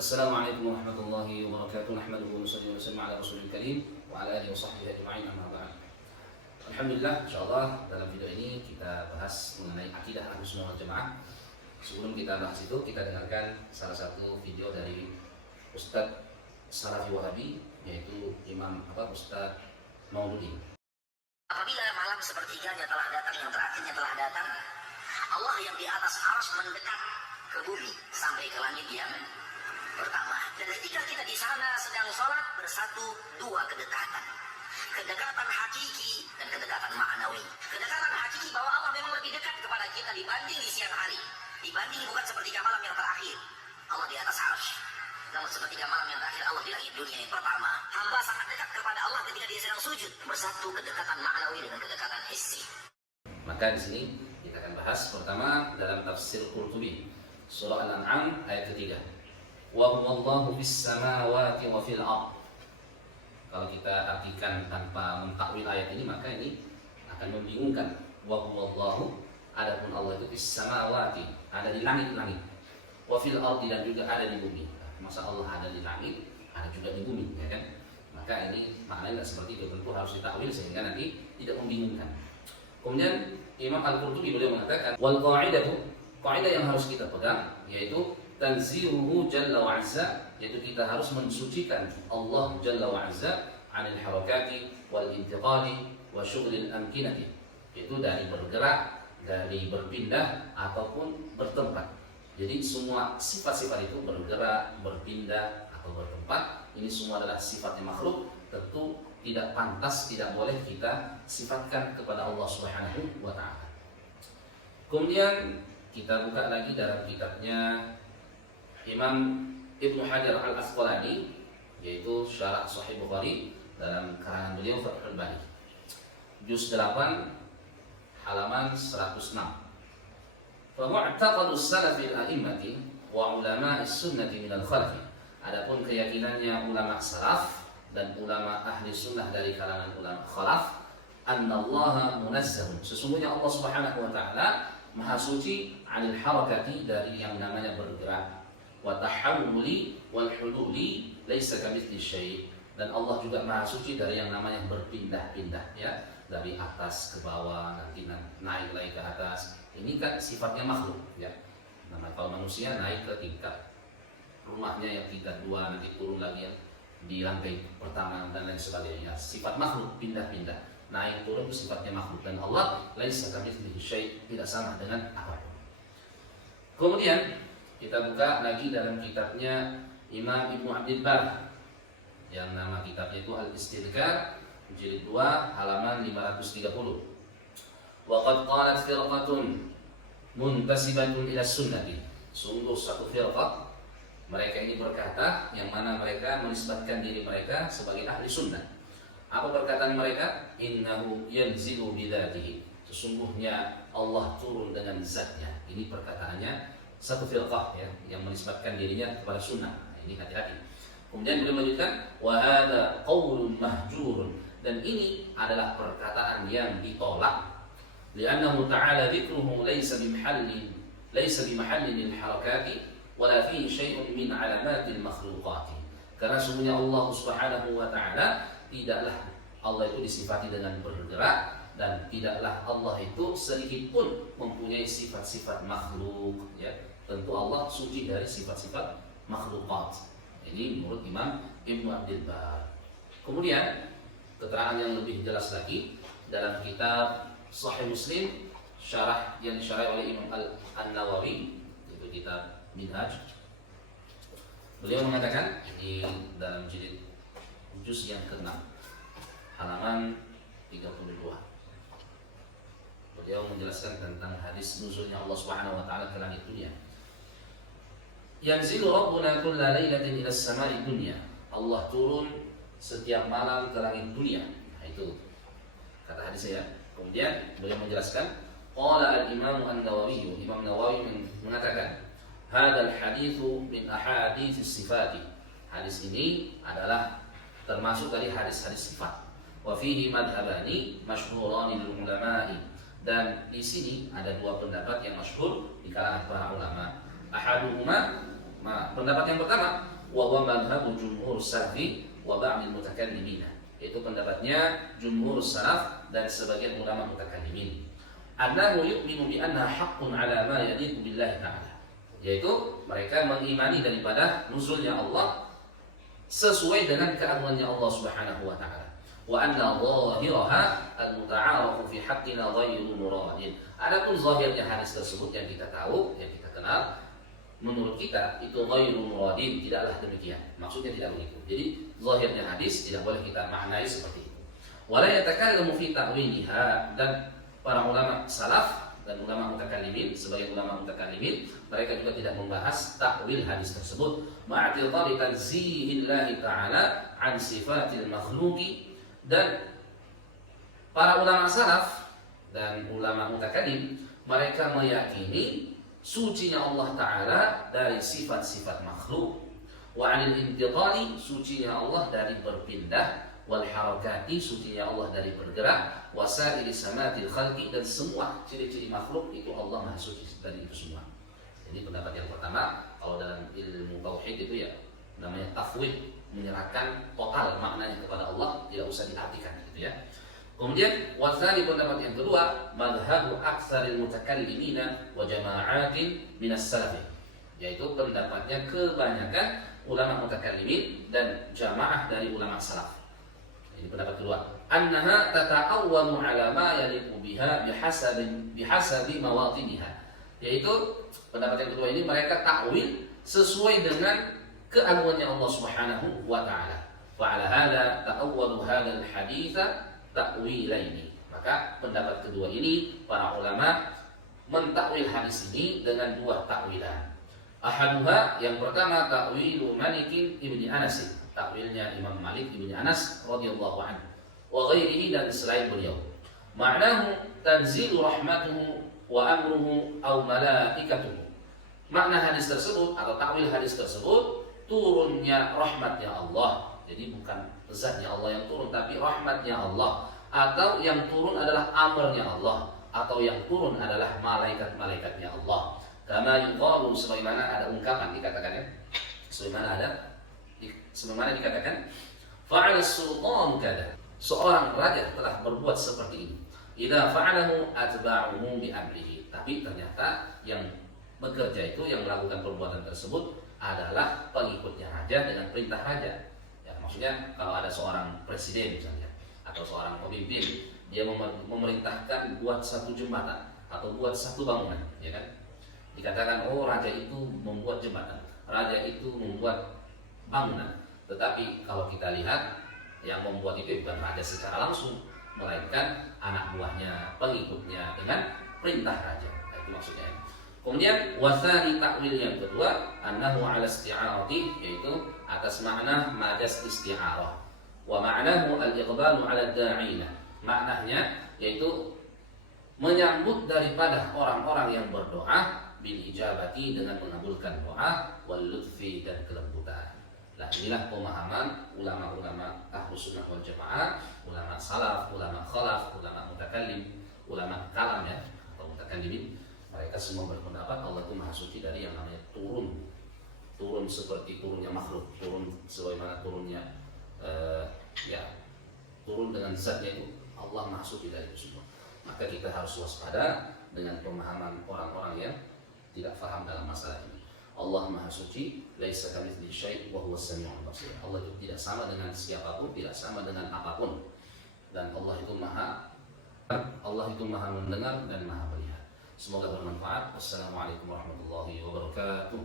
Assalamualaikum warahmatullahi wabarakatuh. Nahmaduhu wa nusalli wa nusallimu ala rasulil karim wa ala alihi wa sahbihi ajma'in, amma ba'd. Alhamdulillah, insyaallah dalam video ini kita bahas mengenai akidah Ahlussunnah wal Jamaah. Sebelum kita bahas itu, kita dengarkan salah satu video dari Ustadz Salafi Wahabi, yaitu Ustadz Mauludi. Apabila malam sepertiganya telah datang, yang terakhirnya telah datang, Allah yang di atas arsy mendekat ke bumi sampai ke langit yang pertama. Dan ketika kita di sana sedang sholat, bersatu dua kedekatan. Kedekatan hakiki dan kedekatan ma'nawi. Kedekatan hakiki bahwa Allah memang lebih dekat kepada kita dibanding di siang hari. Dibanding bukan sepertiga malam yang terakhir, Allah di atas arsy. Namun sepertiga malam yang terakhir, Allah di langit dunia yang pertama. Hamba sangat dekat kepada Allah ketika dia sedang sujud. Bersatu kedekatan ma'nawi dengan kedekatan hissi. Maka di sini kita akan bahas pertama dalam tafsir Qurtubi, surah Al-An'am ayat ketiga. Wa huwallahu fis samawati wa fil ardh. Kalau kita artikan tanpa mentakwil ayat ini, maka ini akan membingungkan. Wa huwallahu, adapun Allah itu fis samawati, ada di langit-langit. Wa fil ardh, dan juga ada di bumi. Masa Allah ada di langit, ada juga di bumi, ya kan? Maka ini maknanya tidak seperti itu, tentu harus ditakwil sehingga nanti tidak membingungkan. Kemudian Imam Al-Qurtubi beliau mengatakan, wal qa'idatu, kaidah yang harus kita pegang yaitu tanzihuhu jalla wa azza, yaitu kita harus mensucikan Allah jalla wa azza 'anil harakati wal intiqali wa syughlil amkinati, yaitu dari bergerak, dari berpindah ataupun bertempat. Jadi semua sifat-sifat itu, bergerak, berpindah atau bertempat, ini semua adalah sifatnya makhluk, tentu tidak pantas, tidak boleh kita sifatkan kepada Allah Subhanahu wa taala. Kemudian kita buka lagi dalam kitabnya Imam Ibnu Hajar Al-Asqalani, yaitu Syarah Sahih Bukhari, dalam karangan beliau Fathul Bari, juz 8 halaman 106. Fa mu'taqadus salafil a'immati wa ulama'is sunnati minal khalaf. Adapun keyakinannya ulama salaf dan ulama ahli sunnah dari kalangan ulama khalaf, annallaha munazzahun, sesungguhnya Allah Subhanahu wa taala maha suci, 'anil harakati, dari yang namanya bergerak, wa tahawuli wal hululi laisa kamitsli syai', dan Allah juga maha suci dari yang namanya berpindah-pindah, ya, dari atas ke bawah, nanti naik lagi ke atas. Ini kan sifatnya makhluk, ya. Nah, kalau manusia naik ke tingkat rumahnya yang tingkat 2, nanti turun lagi yang di lantai pertama dan lain sebagainya. Sifat makhluk pindah-pindah, naik turun itu sifatnya makhluk, dan Allah laisa kamitslihi syai', tidak sama dengan apapun. Kemudian kita buka lagi dalam kitabnya Imam Ibnu Abdul Bar, yang nama kitabnya itu Al-Istidhkar, jilid 2 halaman 530. Wa qad qalat firqatun muntasibatun ila sunnati, sungguh satu firqah, mereka ini berkata, yang mana mereka menisbatkan diri mereka sebagai ahli sunnah. Apa perkataan mereka? Innahu yanzilu bidzatihi, sesungguhnya Allah turun dengan zatnya. Ini perkataannya satu firqah, ya, yang menisbatkan dirinya kepada sunnah. Nah, ini hati-hati. Kemudian beliau melanjutkan, wa hadza qaulun mahjurun, dan ini adalah perkataan yang ditolak. Li'annahu ta'ala dzikruhu laysa bimahallin lil harakati wala fihi syai'un min 'alamatil makhluqati. Karena sungguhnya Allah Subhanahu wa taala, tidaklah Allah itu disifati dengan bergerak, dan tidaklah Allah itu sedikit pun mempunyai sifat-sifat makhluk, ya. Tentu Allah suci dari sifat-sifat makhlukat. Ini menurut Imam Ibnu Abdul Bar. Kemudian keterangan yang lebih jelas lagi dalam kitab Sahih Muslim, syarah yang disyarah oleh Imam An-Nawawi, itu kitab Minhaj. Beliau mengatakan di dalam jilid juz yang ke-6 halaman 32. Beliau menjelaskan tentang hadis nuzulnya Allah Subhanahu wa taala ke langit dunia. Yanzilu rabbuna kulla lailatin ila as-sama'i dunya, Allah turun setiap malam ke langit dunia. Nah, itu kata hadis ya. Kemudian beliau menjelaskan, qala al-Imam An-Nawawi, Imam Nawawi mengatakan, hadzal haditsu min ahaditsis sifati, hadis ini adalah termasuk dari hadis-hadis sifat. Wa fihi madhhabani masyhurani lil ulama'i, dan di sini ada dua pendapat yang masyhur di kalangan para ulama. Ahaduhuma pendapat yang pertama, wa huwa madhhabu jumhur salafi wa ba'dil mutakallimin. Itu pendapatnya jumhur salaf dan sebagian ulama mutakallimin. Annahu yu'minu bi anna haqqun 'ala ma yaliqu billahi ta'ala. Yaitu mereka mengimani daripada nuzulnya Allah sesuai dengan keagungannya Allah Subhanahu wa taala. Wa anna zahiraha al-muta'arafu fi haqqina ghairu muradin. Adapun zahirnya hadis tersebut yang kita tahu, yang kita kenal, menurut kita itu ghairu muradin, tidaklah demikian. Maksudnya tidak begitu. Jadi zahirnya hadis tidak boleh kita maknai seperti itu. Wala yatakallamu fi ta'wiliha, dan para ulama salaf dan ulama mutakallimin, sebagai ulama mutakallimin, mereka juga tidak membahas takwil hadis tersebut. Ma'atilqali tanzihillahi ta'ala an sifatil makhluqi. Dan para ulama salaf dan ulama mutakallim, mereka meyakini sucinya Allah Ta'ala dari sifat-sifat makhluk, wa 'anil intiqali, sucinya Allah dari berpindah, wal harakati, sucinya Allah dari bergerak, wasaili samatil khalqi, dan semua ciri-ciri makhluk itu Allah Maha Suci dari itu semua. Jadi pendapat yang pertama, kalau dalam ilmu tauhid itu ya namanya tafwid, menyerahkan total maknanya kepada Allah, tidak usah diartikan gitu ya. Kemudian wazali, pendapat yang kedua, madhabu aktsaril mutakallimina wa jama'atin minas salaf, yaitu pendapatnya kebanyakan ulama mutakallimin dan jamaah dari ulama salaf. Ini pendapat kedua, annaha tata'awwalu 'ala ma yaliqu biha bihasabi mawatiniha, yaitu pendapat yang kedua ini mereka takwil sesuai dengan keagungannya Allah Subhanahu wa taala. Wa 'ala hadza ta'awwalu hadzal haditsa ta'wilaini. Maka pendapat kedua ini para ulama mentakwil hadis ini dengan dua takwilan. Ahaduha, yang pertama, ta'wilu Malik ibni Anas, takwilnya Imam Malik ibni Anas radhiyallahu anhu, wa ghairihi, dan selain beliau. Ma'nahu tanzilu rahmatuhu wa amruhu aw malaikatuhu. Makna hadis tersebut atau takwil hadis tersebut, turunnya rahmatnya Allah. Jadi bukan zatnya Allah yang turun, tapi rahmatnya Allah. Atau yang turun adalah amrnya Allah, atau yang turun adalah malaikat-malaikatnya Allah. Kama yuqalu, sebagaimana ada ungkapan dikatakan ya, sebagaimana dikatakan, fa'ala sultan kada, seorang raja telah berbuat seperti ini. Idza fa'alahu atba'uhu bi amrihi, tapi ternyata yang bekerja itu, yang melakukan perbuatan tersebut adalah pengikutnya raja dengan perintah raja. Ya, maksudnya kalau ada seorang presiden misalnya atau seorang pemimpin, dia memerintahkan buat satu jembatan atau buat satu bangunan, ya kan? Dikatakan, oh raja itu membuat jembatan, raja itu membuat bangunan. Tetapi kalau kita lihat, yang membuat itu bukan raja secara langsung, melainkan anak buahnya, pengikutnya dengan perintah raja. Nah, itu maksudnya. Kemudian wasani, takwil yang kedua, annahu 'ala isti'arati, yaitu atas makna majas isti'arah. Wa ma'nahu al-iqbalu 'ala ad-da'ina. Maknanya yaitu menyambut daripada orang-orang yang berdoa, bil ijabati, dengan mengabulkan doa, wal lutfi, dan kelembutan. Nah, inilah pemahaman ulama-ulama Ahlus Sunnah wal Jamaah, ulama salaf, ulama khalaf, ulama mutakallim, ulama kalam ya, atau mutakallimin. Mereka semua berpendapat Allah itu Maha Suci dari yang namanya turun seperti turunnya makhluk, turun sebagaimana turunnya turun dengan zatnya itu. Allah Maha Suci dari itu semua. Maka kita harus waspada dengan pemahaman orang-orang yang tidak faham dalam masalah ini. Allah Maha Suci, laisa kamitslihi syai' wa huwas samiul basir. Allah itu tidak sama dengan siapapun, tidak sama dengan apapun. Dan Allah itu Maha mendengar dan Maha melihat. Semoga bermanfaat. Wassalamualaikum warahmatullahi wabarakatuh.